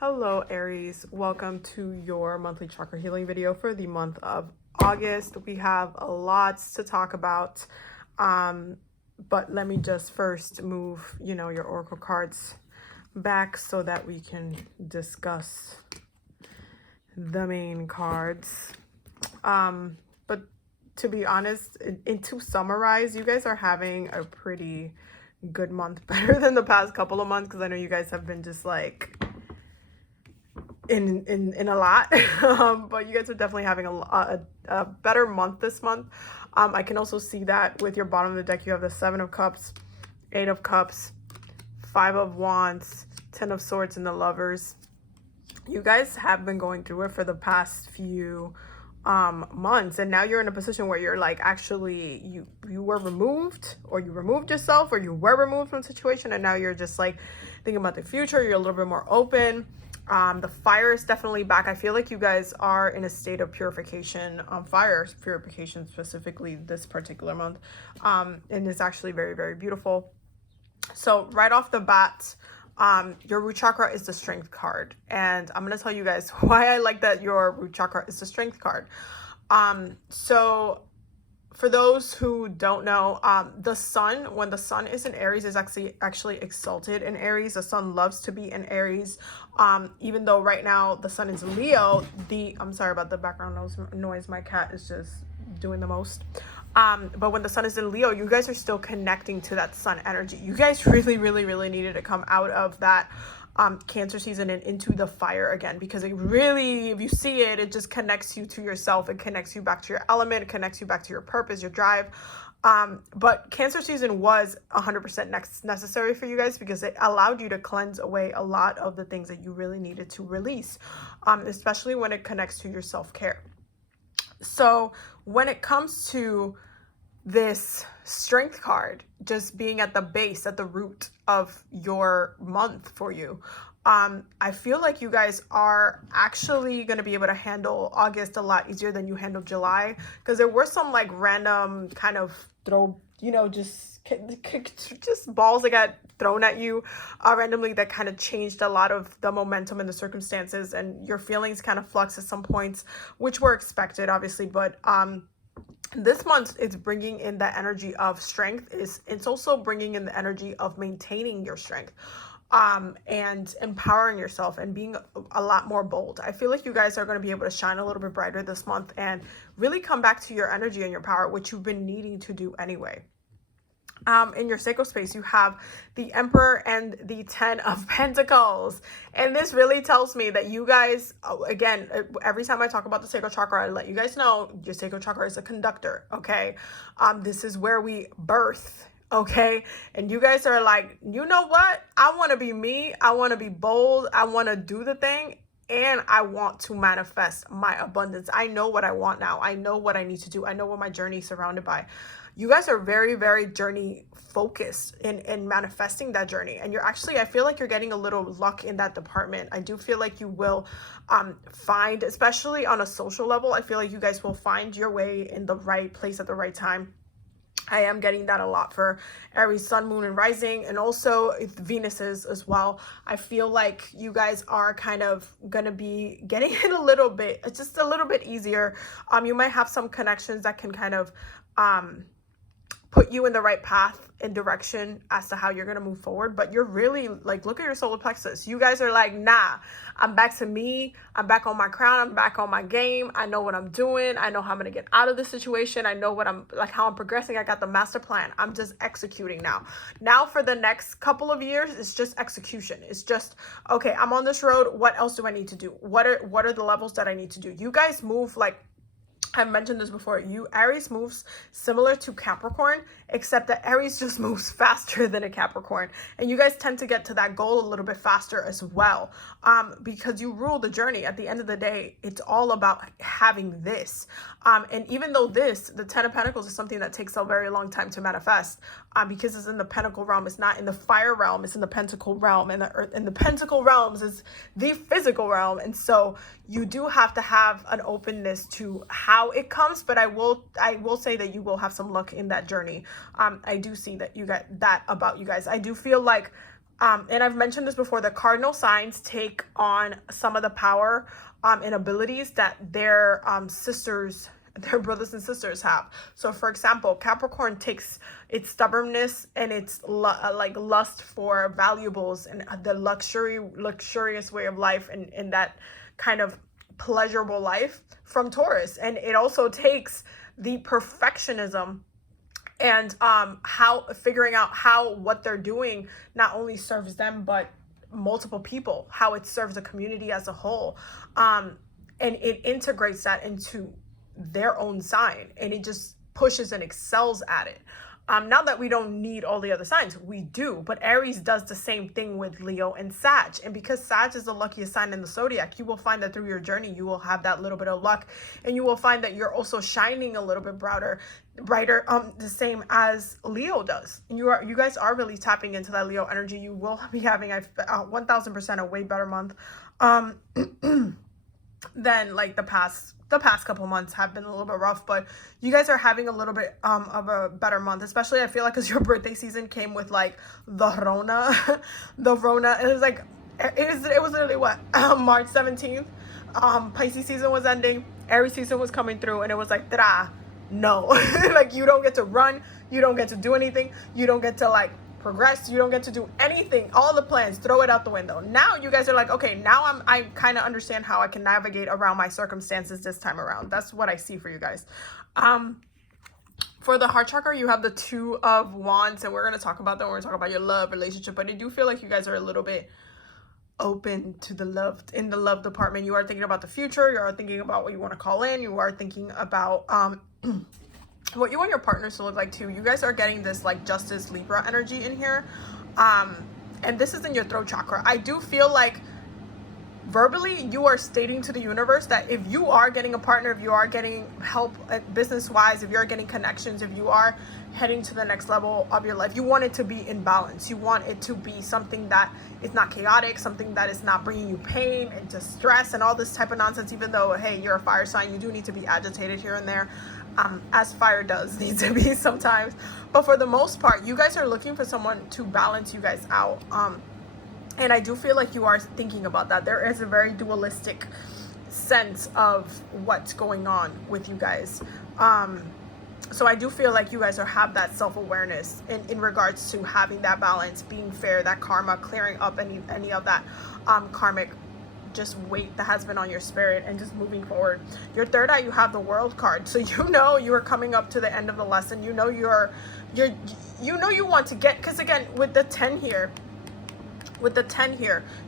Hello Aries, welcome to your monthly chakra healing video for the month of August. We have a lot to talk about, but let me just first move, your oracle cards back so that we can discuss the main cards. But to be honest, and to summarize, you guys are having a pretty good month, better than the past couple of months, because I know you guys have been just like in a lot. But you guys are definitely having a better month this month. I can also see that with your bottom of the deck. You have the 7 of Cups, 8 of Cups, 5 of Wands, 10 of Swords, and the Lovers. You guys have been going through it for the past few months, and now you're in a position where you're like, actually you were removed, or you removed yourself, or you were removed from the situation, and now you're just like thinking about the future. You're a little bit more open. The fire is definitely back. I feel like you guys are in a state of purification, fire purification specifically this particular month, and it's actually very, very beautiful. So right off the bat, your root chakra is the strength card, and I'm going to tell you guys why I like that your root chakra is the strength card. So for those who don't know, the sun, when the sun is in Aries, is actually exalted in Aries. The sun loves to be in Aries. Even though right now the sun is Leo, I'm sorry about the background noise. My cat is just doing the most. But when the sun is in Leo, you guys are still connecting to that sun energy. You guys really, really, really needed to come out of that Cancer season and into the fire again, because it really, if you see it, it just connects you to yourself. It connects you back to your element. It connects you back to your purpose, your drive. But Cancer season was 100% necessary for you guys, because it allowed you to cleanse away a lot of the things that you really needed to release, especially when it connects to your self-care. So when it comes to this strength card just being at the base, at the root of your month for you, I feel like you guys are actually going to be able to handle August a lot easier than you handled July, because there were some like random kind of just balls that got thrown at you randomly, that kind of changed a lot of the momentum and the circumstances, and your feelings kind of flux at some points, which were expected obviously. But this month it's bringing in the energy of strength. It's also bringing in the energy of maintaining your strength, and empowering yourself and being a lot more bold. I feel like you guys are going to be able to shine a little bit brighter this month and really come back to your energy and your power, which you've been needing to do anyway. In your sacral space, you have the Emperor and the 10 of Pentacles. And this really tells me that you guys, again, every time I talk about the sacral chakra, I let you guys know your sacral chakra is a conductor, okay? This is where we birth, okay? And you guys are like, you know what? I want to be me. I want to be bold. I want to do the thing. And I want to manifest my abundance. I know what I want now. I know what I need to do. I know what my journey is surrounded by. You guys are very, very journey focused in manifesting that journey. And you're actually, I feel like you're getting a little luck in that department. I do feel like you will find, especially on a social level, I feel like you guys will find your way in the right place at the right time. I am getting that a lot for Aries, sun, moon, and rising, and also Venus's as well. I feel like you guys are kind of going to be getting it a little bit, just a little bit easier. You might have some connections that can kind of put you in the right path and direction as to how you're going to move forward. But you're really like, look at your solar plexus. You guys are like, nah, I'm back to me. I'm back on my crown. I'm back on my game. I know what I'm doing. I know how I'm going to get out of this situation. I know what I'm like, how I'm progressing. I got the master plan. I'm just executing now. Now for the next couple of years, it's just execution. It's just, okay, I'm on this road. What else do I need to do? What are the levels that I need to do? You guys move like, I've mentioned this before, Aries moves similar to Capricorn, except that Aries just moves faster than a Capricorn. And you guys tend to get to that goal a little bit faster as well, because you rule the journey. At the end of the day, it's all about having this. And even though the 10 of Pentacles is something that takes a very long time to manifest, because it's in the Pentacle realm, it's not in the fire realm, it's in the Pentacle realm, and the Earth, and the Pentacle realms is the physical realm. And so you do have to have an openness to how it comes, but I will say that you will have some luck in that journey. I do see that you got that about you guys. I do feel like And I've mentioned this before, the cardinal signs take on some of the power and abilities that their sisters, their brothers and sisters have. So for example, Capricorn takes its stubbornness and its like lust for valuables and the luxurious way of life, and that kind of pleasurable life from Taurus. And it also takes the perfectionism and how figuring out how what they're doing not only serves them but multiple people, how it serves the community as a whole, and it integrates that into their own sign, and it just pushes and excels at it. Not that we don't need all the other signs, we do, but Aries does the same thing with Leo and Sag. And because Sag is the luckiest sign in the zodiac, you will find that through your journey, you will have that little bit of luck, and you will find that you're also shining a little bit brighter, the same as Leo does. And you guys are really tapping into that Leo energy. You will be having 1000% a way better month than like the past couple months have been a little bit rough, but you guys are having a little bit of a better month, especially I feel like because your birthday season came with like the Rona. The Rona, it was like it was literally what, March 17th. Pisces season was ending, Aries season was coming through, and it was like no. Like, you don't get to run, you don't get to do anything, you don't get to like progress, you don't get to do anything, all the plans, throw it out the window. Now you guys are like, okay, now I kind of understand how I can navigate around my circumstances this time around. That's what I see for you guys. For the heart chakra, you have the Two of Wands, and we're going to talk about that when we're talking about your love relationship, but I do feel like you guys are a little bit open to the love, in the love department. You are thinking about the future, you are thinking about what you want to call in, you are thinking about what you want your partners to look like too. You guys are getting this like Justice Libra energy in here, and this is in your throat chakra. I do feel like verbally you are stating to the universe that if you are getting a partner, if you are getting help business wise, if you're getting connections, if you are heading to the next level of your life, you want it to be in balance. You want it to be something that is not chaotic, something that is not bringing you pain and distress and all this type of nonsense. Even though, hey, you're a fire sign, you do need to be agitated here and there, as fire does need to be sometimes. But for the most part, you guys are looking for someone to balance you guys out. And I do feel like you are thinking about that. There is a very dualistic sense of what's going on with you guys. So I do feel like you guys have that self-awareness in regards to having that balance, being fair, that karma, clearing up any of that karmic just weight that has been on your spirit, and just moving forward. Your third eye, you have the World card, so you know you are coming up to the end of the lesson. You know you want to get, because again with the 10 here,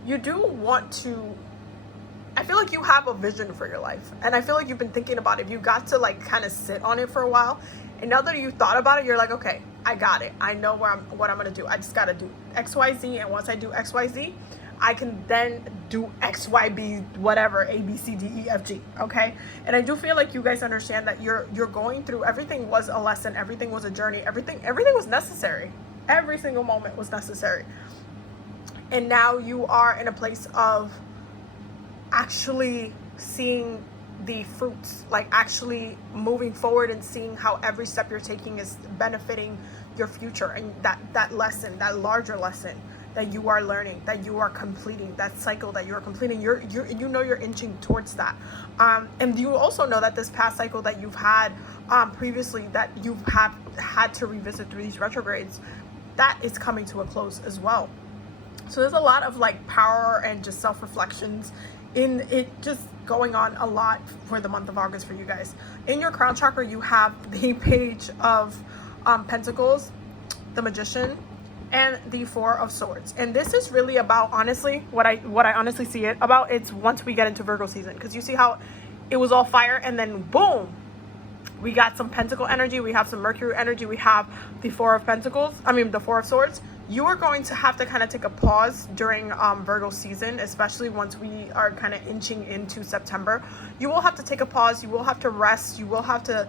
you do want to, I feel like you have a vision for your life, and I feel like you've been thinking about it. You got to like kind of sit on it for a while, and now that you thought about it, you're like, okay, I got it. I know what I'm gonna do. I just gotta do XYZ, and once I do XYZ, I can then do X, Y, B, whatever, A, B, C, D, E, F, G, okay? And I do feel like you guys understand that you're going through, everything was a lesson, everything was a journey, everything was necessary. Every single moment was necessary. And now you are in a place of actually seeing the fruits, like actually moving forward and seeing how every step you're taking is benefiting your future, and that lesson, that larger lesson that you are learning, that you are completing, that cycle that you are completing, you're inching towards that. And you also know that this past cycle that you've had previously, that you've had to revisit through these retrogrades, that is coming to a close as well. So there's a lot of like power and just self-reflections in it, just going on a lot for the month of August for you guys. In your crown chakra, you have the Page of Pentacles, the Magician, and the Four of Swords. And this is really about, honestly, what I honestly see it about, it's once we get into Virgo season, because you see how it was all fire, and then boom, we got some Pentacle energy, we have some Mercury energy, we have the Four of Swords. You are going to have to kind of take a pause during Virgo season, especially once we are kind of inching into September. You will have to take a pause, you will have to rest, you will have to,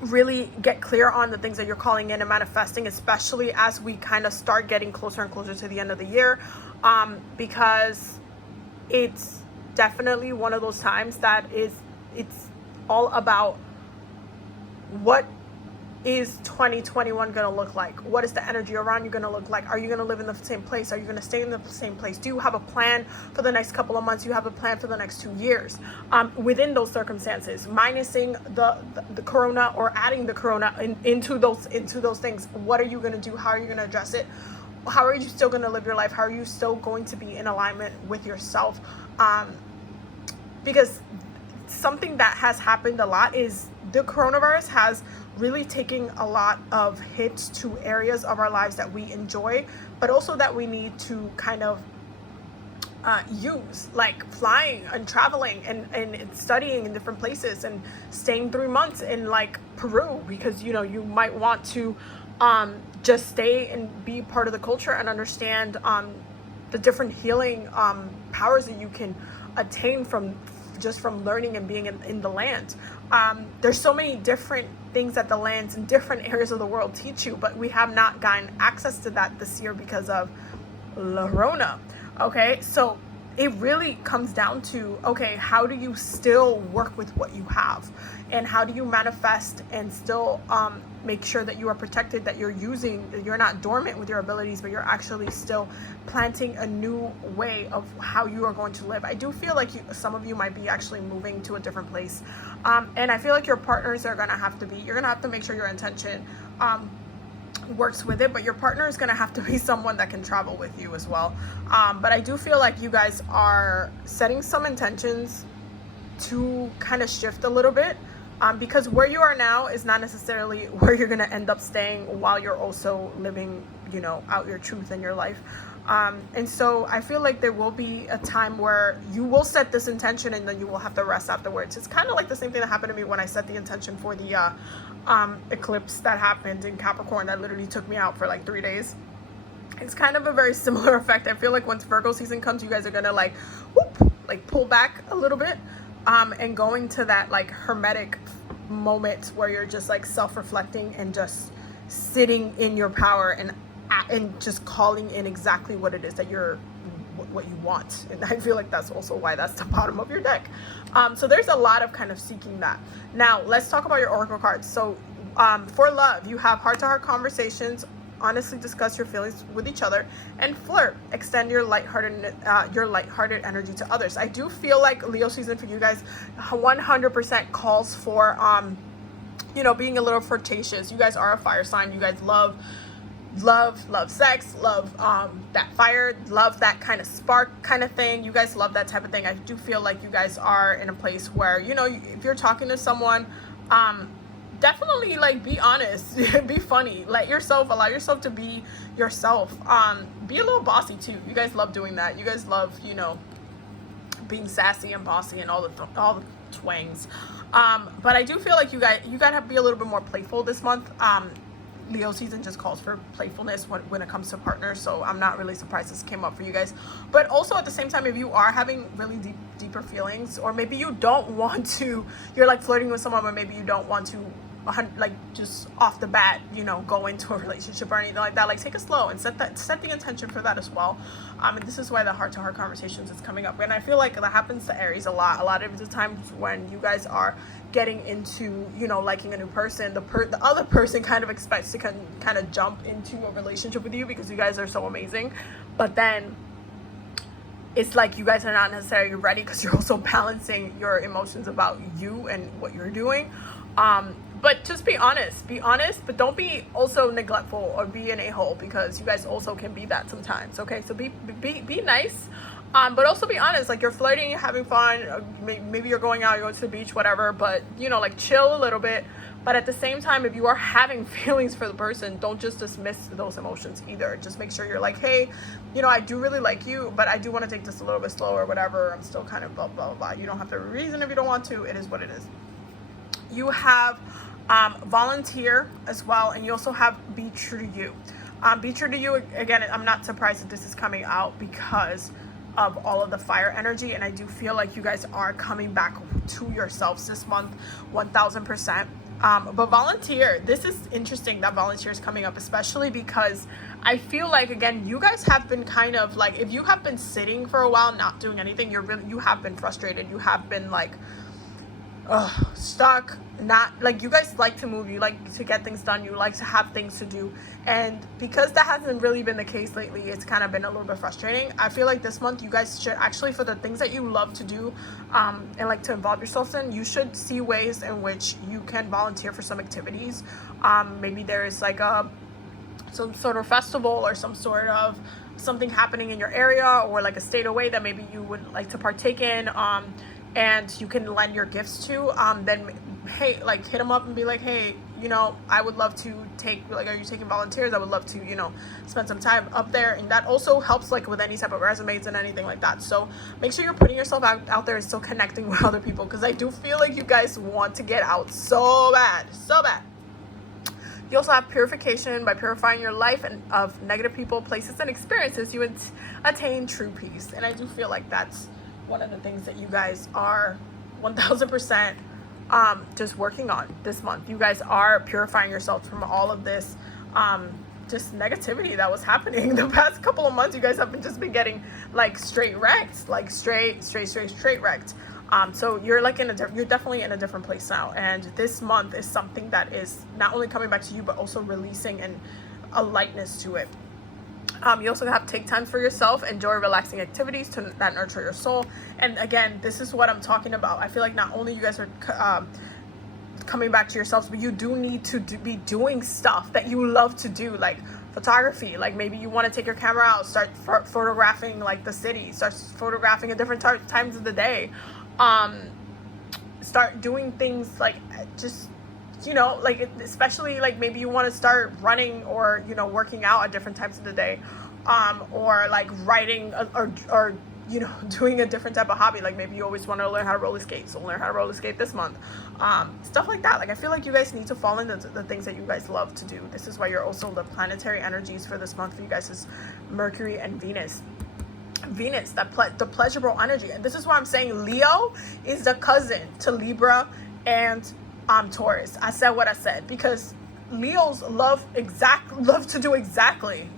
really get clear on the things that you're calling in and manifesting, especially as we kind of start getting closer and closer to the end of the year, because it's definitely one of those times that it's all about what is 2021 going to look like? What is the energy around you going to look like? Are you going to live in the same place? Are you going to stay in the same place? Do you have a plan for the next couple of months? Do you have a plan for the next 2 years? Within those circumstances, minusing the corona or adding the corona into those things. What are you going to do? How are you going to address it? How are you still going to live your life? How are you still going to be in alignment with yourself? Because something that has happened a lot is the coronavirus has really taken a lot of hits to areas of our lives that we enjoy, but also that we need to kind of use, like flying and traveling and studying in different places and staying 3 months in like Peru, because you might want to just stay and be part of the culture and understand the different healing powers that you can attain from learning and being in the land. There's so many different things that the lands in different areas of the world teach you, but we have not gotten access to that this year because of La Rona. Okay, so it really comes down to, okay, how do you still work with what you have, and how do you manifest and still make sure that you are protected, that you're not dormant with your abilities, but you're actually still planting a new way of how you are going to live. I do feel like some of you might be actually moving to a different place, and I feel like your partners are gonna have to make sure your intention works with it, but your partner is going to have to be someone that can travel with you as well. But I do feel like you guys are setting some intentions to kind of shift a little bit, because where you are now is not necessarily where you're going to end up staying while you're also living, out your truth in your life. And so I feel like there will be a time where you will set this intention and then you will have to rest afterwards. It's kind of like the same thing that happened to me when I set the intention for the eclipse that happened in Capricorn that literally took me out for like 3 days. It's kind of a very similar effect. I feel like once Virgo season comes, you guys are gonna like pull back a little bit, and going to that like hermetic moment where you're just like self-reflecting and just sitting in your power and just calling in exactly what it is that what you want. And I feel like that's also why that's the bottom of your deck. So there's a lot of kind of seeking that. Now let's talk about your oracle cards. So for love, you have heart-to-heart conversations, honestly discuss your feelings with each other, and flirt, extend your lighthearted energy to others. I do feel like Leo season for you guys 100% calls for being a little flirtatious. You guys are a fire sign. You guys love sex, love that fire, love that kind of spark kind of thing. You guys love that type of thing. I do feel like you guys are in a place where, if you're talking to someone, definitely like be honest, be funny, allow yourself to be yourself. Be a little bossy too. You guys love doing that. You guys love, being sassy and bossy and all the twangs. But I do feel like you gotta be a little bit more playful this month. Leo season just calls for playfulness when it comes to partners, so I'm not really surprised this came up for you guys. But also at the same time, if you are having really deeper feelings, or maybe you don't want to, you're like flirting with someone, but maybe you don't want to like just off the bat go into a relationship or anything like that, like take it slow and set the intention for that as well. And this is why the heart-to-heart conversations is coming up, and I feel like that happens to Aries a lot of the times when you guys are getting into liking a new person. The other person kind of expects to kind of jump into a relationship with you because you guys are so amazing, but then it's like you guys are not necessarily ready because you're also balancing your emotions about you and what you're doing. But just be honest, but don't be also neglectful or be an a-hole, because you guys also can be that sometimes. Okay, so be nice, but also be honest. Like, you're flirting, you're having fun, maybe you're going out, you're going to the beach, whatever, but like chill a little bit. But at the same time, if you are having feelings for the person, don't just dismiss those emotions either. Just make sure you're like, hey, I do really like you, but I do want to take this a little bit slower, whatever. I'm still kind of blah, blah, blah. You don't have to reason if you don't want to. It is what it is. You have volunteer as well, and you also have be true to you. Be true to you, again, I'm not surprised that this is coming out because of all of the fire energy, and I do feel like you guys are coming back to yourselves this month 1000%. But volunteer, this is interesting that volunteer is coming up, especially because I feel like, again, you guys have been kind of like, if you have been sitting for a while not doing anything, you have been frustrated. You have been like stuck, not like, you guys like to move, you like to get things done, you like to have things to do, and because that hasn't really been the case lately, it's kind of been a little bit frustrating. I feel like this month you guys should actually, for the things that you love to do and like to involve yourselves in, you should see ways in which you can volunteer for some activities. Maybe there's like some sort of festival or some sort of something happening in your area, or like a state away that maybe you would like to partake in, and you can lend your gifts to, then hey, like hit them up and be like, hey, you know, I would love to take, like, are you taking volunteers? I would love to, you know, spend some time up there. And that also helps like with any type of resumes and anything like that. So make sure you're putting yourself out there and still connecting with other people, because I do feel like you guys want to get out so bad, so bad. You also have purification. By purifying your life and of negative people, places, and experiences, you attain true peace. And I do feel like that's one of the things that you guys are 1000% just working on this month. You guys are purifying yourselves from all of this just negativity that was happening the past couple of months. You guys have been getting like straight wrecked, like straight wrecked. So you're like you're definitely in a different place now, and this month is something that is not only coming back to you, but also releasing and a lightness to it. You also have to take time for yourself, enjoy relaxing activities that nurture your soul. And again, this is what I'm talking about. I feel like not only you guys are coming back to yourselves, but you do need to be doing stuff that you love to do, like photography. Like maybe you want to take your camera out, start photographing like the city, start photographing at different times of the day. Start doing things like just, you know, like especially like maybe you want to start running, or, you know, working out at different times of the day, or like writing, or you know, doing a different type of hobby. Like maybe you always want to learn how to roller skate, so learn how to roller skate this month. Stuff like that. Like I feel like you guys need to fall into the things that you guys love to do. This is why you're also, the planetary energies for this month for you guys is Mercury and Venus. The pleasurable energy. And this is why I'm saying Leo is the cousin to Libra and Taurus. I said what I said, because Leos love to do exactly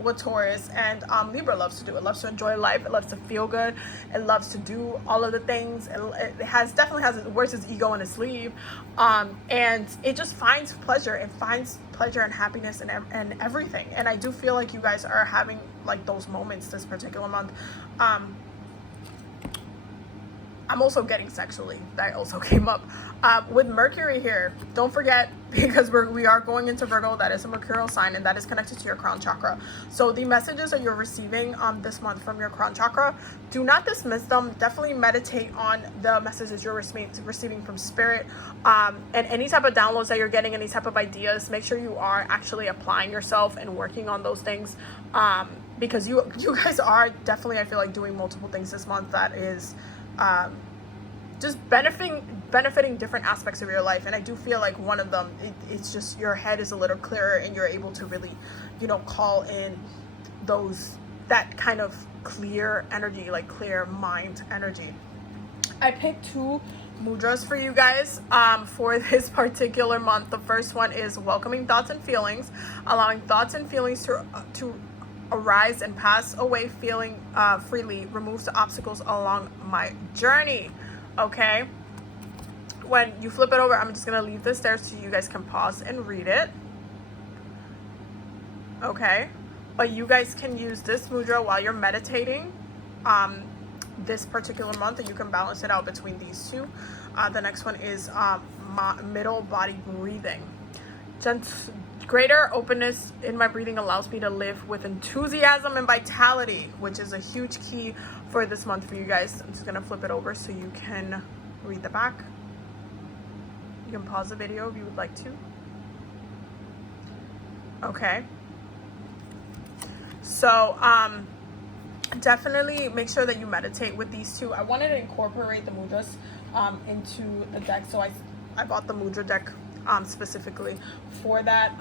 what Taurus and Libra loves to do. It loves to enjoy life. It loves to feel good. It loves to do all of the things. It wears its ego on its sleeve, and it just finds pleasure. It finds pleasure and happiness and everything. And I do feel like you guys are having like those moments this particular month. I'm also getting sexually. That also came up with Mercury here. Don't forget, because we are going into Virgo. That is a mercurial sign, and that is connected to your crown chakra. So the messages that you're receiving this month from your crown chakra, do not dismiss them. Definitely meditate on the messages you're receiving from spirit, and any type of downloads that you're getting, any type of ideas. Make sure you are actually applying yourself and working on those things, because you guys are definitely, I feel like, doing multiple things this month that is just benefiting different aspects of your life. And I do feel like one of them, it's just your head is a little clearer, and you're able to really, you know, call in that kind of clear energy, like clear mind energy. I picked 2 mudras for you guys for this particular month. The first one is welcoming thoughts and feelings, allowing thoughts and feelings to arise and pass away, feeling freely, removes the obstacles along my journey. Okay, when you flip it over, I'm just gonna leave this there so you guys can pause and read it. Okay, but you guys can use this mudra while you're meditating this particular month, and you can balance it out between these two. The next one is middle body breathing. Greater openness in my breathing allows me to live with enthusiasm and vitality, which is a huge key for this month for you guys. I'm just going to flip it over so you can read the back. You can pause the video if you would like to. Okay. So, definitely make sure that you meditate with these two. I wanted to incorporate the mudras into the deck, so I bought the mudra deck specifically for that.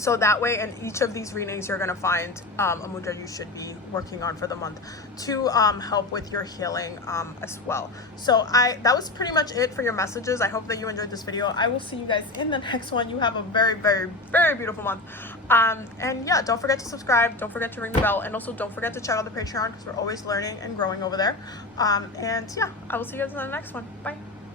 So that way, in each of these readings, you're going to find a mudra you should be working on for the month to help with your healing as well. So that was pretty much it for your messages. I hope that you enjoyed this video. I will see you guys in the next one. You have a very, very, very beautiful month. And yeah, don't forget to subscribe. Don't forget to ring the bell. And also don't forget to check out the Patreon because we're always learning and growing over there. And yeah, I will see you guys in the next one. Bye.